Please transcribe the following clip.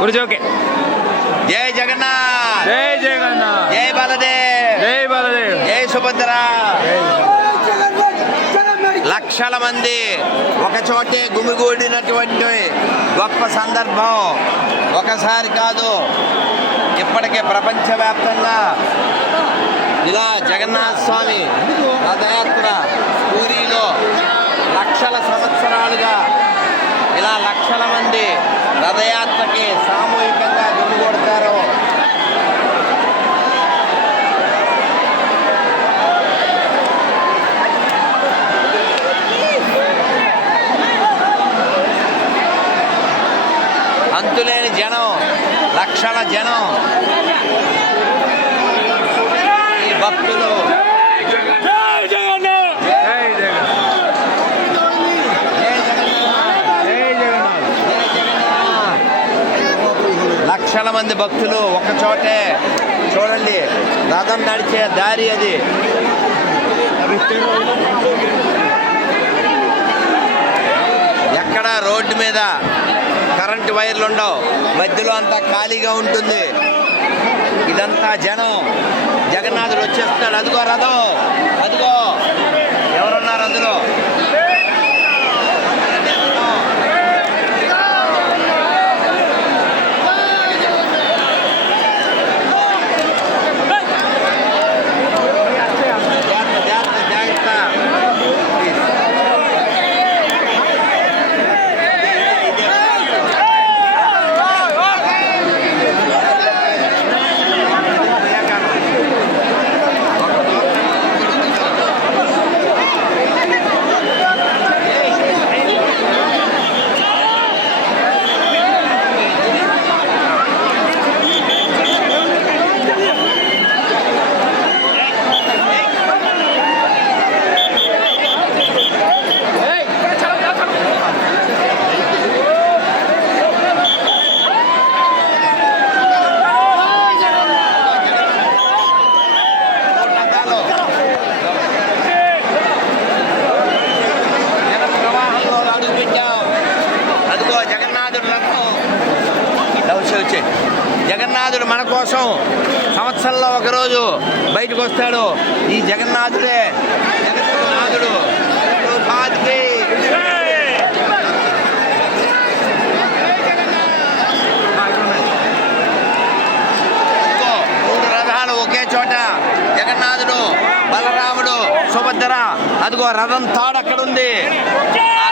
Guruji okay. జై జగన్నాథ్. జై జగన్నాథ్. జై బలదేవ్. జై బలదేవ్. జై సుభద్ర. లక్షల మంది ఒక చోటే గుమిగూడినటువంటి గొప్ప సందర్భం. ఒకసారి కాదు ఇప్పటికే ప్రపంచవ్యాప్తంగా ఇలా జగన్నాథ స్వామి రథయాత్ర పూరిలో లక్షల సంవత్సరాలుగా ఇలా లక్షల మంది రథయాత్రకి అంతులేని జనం లక్షల జనం. ఈ భక్తులు. లక్షల మంది భక్తులు ఒక చోటే. చూడండి రథం నడిచే దారి అది. ఎక్కడ రోడ్డు మీద కరెంటు వైర్లు ఉండవు. మధ్యలో అంతా ఖాళీగా ఉంటుంది. ఇదంతా జనం. జగన్నాథుడు వచ్చేస్తున్నాడు అదిగో రథం. అదిగో. ఎవరున్నారు అందులో జాగ్రత్త జాగ్రత్త జాగ్రత్త రథాలు. జన ప్రవాహంలో అడుగుపెట్టాం అదిగో జగన్నాథుడు రథం వచ్చి వచ్చే జగన్నాథుడు మన కోసం సంవత్సరంలో ఒకరోజు బయటకు వస్తాడు ఈ జగన్నాథుడే. జగన్నాథుడు. మూడు రథాలు ఒకే చోట. జగన్నాథుడు బలరాముడు సుభద్ర. అదిగో రథం తాడు అక్కడ ఉంది ఆ